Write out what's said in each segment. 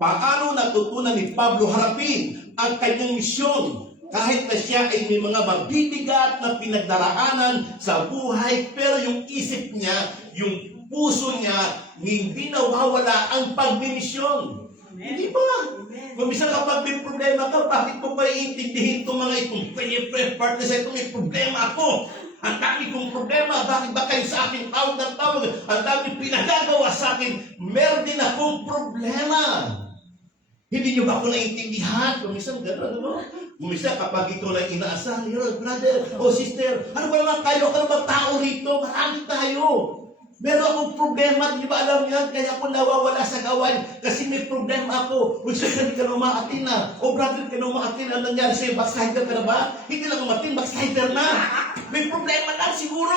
Paano natutunan ni Pablo harapin ang kanyang misyon kahit na siya ay may mga mabibigat na pinagdaraanan sa buhay, pero yung isip niya, yung puso niya, hindi nawawala ang pagmimisyon. Hindi ba? Kung minsan kapag may problema ka, bakit mo pa iintindihin itong mga itong part na sa ito, may problema ako. Ang dami kong problema, bakit ba kayo sa akin tawag ng tawag? Ang dami pinagagawa sa akin, meron din akong problema. Hindi nyo ba ako naiintindihan? Kung minsan gano'n, ano? Kung minsan kapag ikaw na inaasahan, brother o sister, ano ba naman kayo? Ano ba tao rito? Marami tayo. Meron akong problema, di ba alam yan? Kaya ako nawawala sa gawain kasi may problema ako. Kung siya hindi ka na umaatin na. O brother, ka na umaatin. Ano nangyari sa'yo? Backslider ka na ba? Hindi lang umatin, backslider na. May problema lang siguro.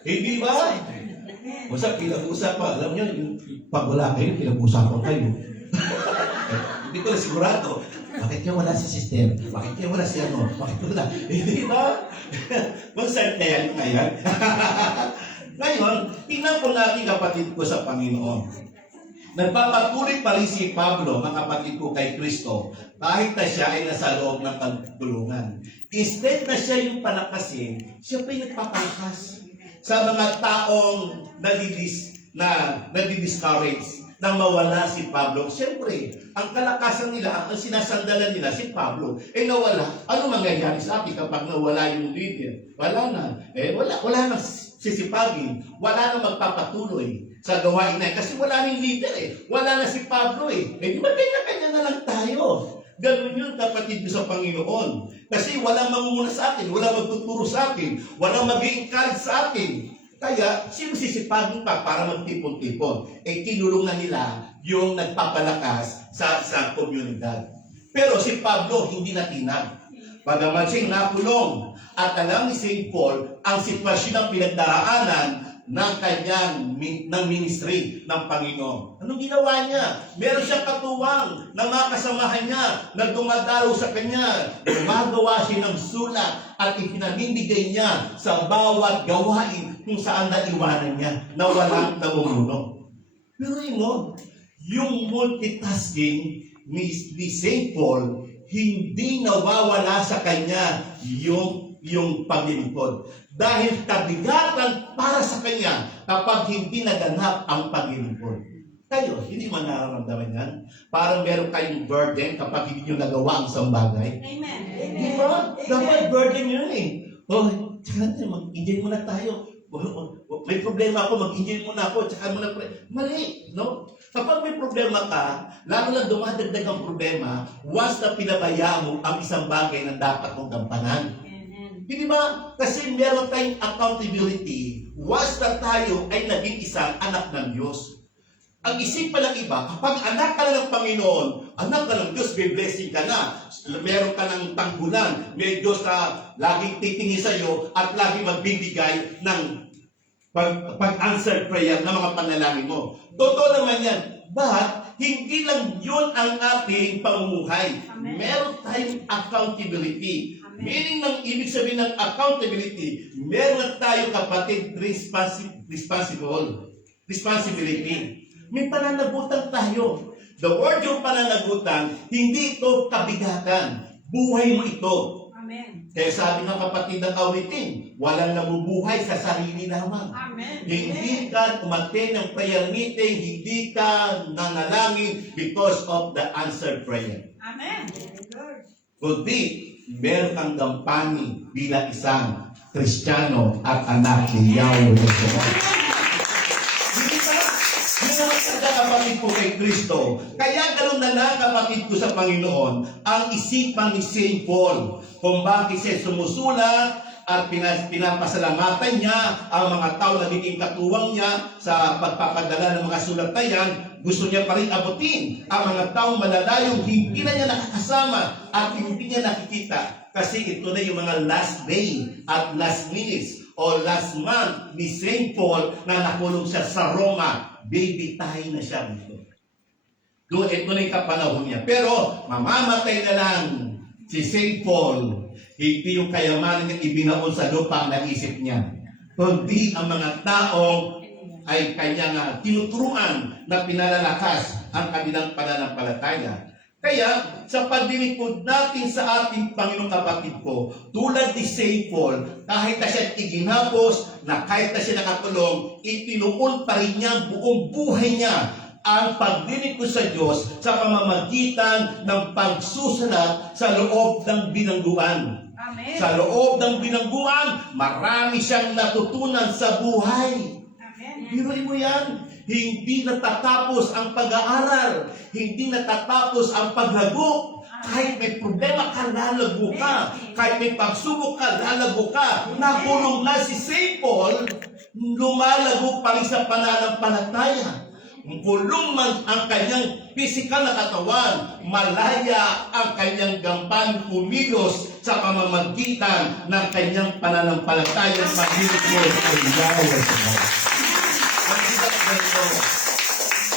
Hindi ba? Basta pinag-usap pa. Alam nyo, pag wala kayo, pinag-usapan kayo. Hindi ko na sigurado. Bakit kaya wala si sister? Bakit kaya wala si ano? Bakit wala? Hindi ba? Mag-start na yan ngayon. Ngayon, tingnan po natin kapatid ko sa Panginoon. Nagpapatuloy pa rin si Pablo, mga kapatid ko kay Kristo, kahit na siya ay nasa loob ng pagtulungan. Instead na siya yung palakasin, siya pa yung nagpapalakas sa mga taong nadidiscourage nang mawala si Pablo. Siyempre, ang kalakasan nila, ang sinasandalan nila si Pablo, nawala. Ano mangyayari sa atin kapag nawala yung leader? Wala na. Wala na sisipagin. Wala na magpapatuloy sa gawain na. Kasi wala na yung leader Wala na si Pablo di ba kanya-kanya na lang tayo? Ganun yun, kapatid sa Panginoon. Kasi wala mamumuna sa atin, wala magtuturo sa atin, wala mag-i-encourage sa atin. Kaya, sino sisipagin pa para magtipon-tipon? Kinulong na nila yung nagpapalakas sa komunidad. Pero si Pablo hindi natinag. Pagaman siya'y nakulong at alam ni St. Paul ang sitwasyon ng pinagdaraanan ng kanyang ministry ng Panginoon. Anong ginawa niya? Meron siyang katuwang ng mga kasamahan niya na dumadalo sa kanya. Gumagawa siya ng sulat at ipinanindigay niya sa bawat gawain kung saan naiwanan niya na walang namumuno. Pero yung multitasking ni St. Paul, hindi nawawala sa kanya yung paglilingkod. Dahil kabigatan para sa kanya kapag hindi naganap ang paglilingkod. Kayo, hindi man nararamdaman yan? Parang meron kayong burden kapag hindi nyo nagawa ang isang bagay. Amen. Di ba? Dapat burden yun mag-enjoy muna tayo. May problema ako, mag-enjoy muna ako, tsaka muna mali, no? Kapag may problema ka, lalo na dumadagdag ang problema, once na pinabayaan mo ang isang bagay na dapat mong gampanan. Hindi ba? Kasi meron tayong accountability once na tayo ay naging isang anak ng Diyos. Ang isipan ng iba, kapag anak ka na ng Panginoon, anak ka ng Diyos, may blessing ka na. Meron ka ng tanggulan. May Diyos na laging titingin sa iyo at laging magbibigay ng pag-answer prayer ng mga panalangin mo. Totoo naman yan. But, hindi lang yun ang ating pamumuhay. Amen. Meron tayong accountability. Amen. Meaning ng ibig sabihin ng accountability, meron tayo kapatid responsibility. May pananagutan tayo. The word yung pananagutan, hindi ito kabigatan. Buhay mo ito. Amen. Kaya sabi ng kapatid ng awitin, walang nabubuhay sa sarili lamang. Amen. Hindi ka umattend ng prayer meeting, hindi ka nanalangin because of the answered prayer. Amen. Kundi, meron kang gampanin bilang isang Kristiyano at anak ni Yahweh. Hindi ba? Kapatid ko kay Kristo. Kaya ganoon na lang kapatid ko sa Panginoon ang isipan ni St. Paul kung bakit siya sumusulat at pinapasalamatan niya ang mga tao na naging katuwang niya sa pagpapadala ng mga sulat na yan. Gusto niya pa rin abutin ang mga taong malalayong hindi na niya nakakasama at hindi niya nakikita. Kasi ito na yung mga last day at last minutes o last month ni St. Paul na nakulong siya sa Roma. Baby tayo na siya dito. Doon, ito na yung kapanahon niya. Pero, mamamatay na lang si St. Paul. Hindi yung kayamanan niya ibinaon sa lupa ang naisip niya. Kundi ang mga taong ay kanyang tinuturuan na pinalalakas ang kanilang pananampalataya. Kaya, sa paglilingkod natin sa ating Panginoong kapatid ko, tulad ni St. Paul, kahit na siya iginapos, na kahit na siya nakakulong, itinuon pa rin niya buong buhay niya ang paglilingkod sa Diyos sa pamamagitan ng pagsusulat sa loob ng bilangguan. Amen. Sa loob ng bilangguan, marami siyang natutunan sa buhay. Amen. Biruin mo yan. Hindi natatapos ang pag-aaral. Hindi natatapos ang paglago. Kahit may problema ka, lalago ka. Kahit may pagsubok ka, lalago ka. Nakulong na si St. Paul, lumalago pa rin sa pananampalataya. Kulong man ang kanyang pisikal na katawan, malaya ang kanyang gampan kumilos sa pamamagitan ng kanyang pananampalataya sa Panginoon kay Yahweh. Ang sigat ganito,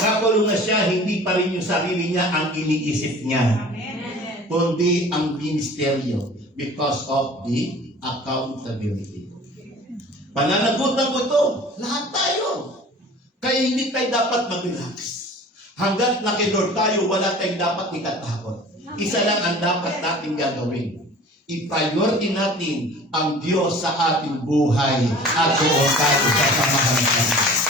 nakulong na siya, hindi pa rin yung sarili niya ang iniisip niya, Amen. kundi ang ministeryo because of the accountability. Pananagutan ko ito, lahat tayo. Kaya hindi tayo dapat mag-relax. Hanggat nakilord tayo, wala tayong dapat ikatakot. Isa lang ang dapat natin gagawin. I-priority natin ang Diyos sa ating buhay at doon tayo sa pamamagitan.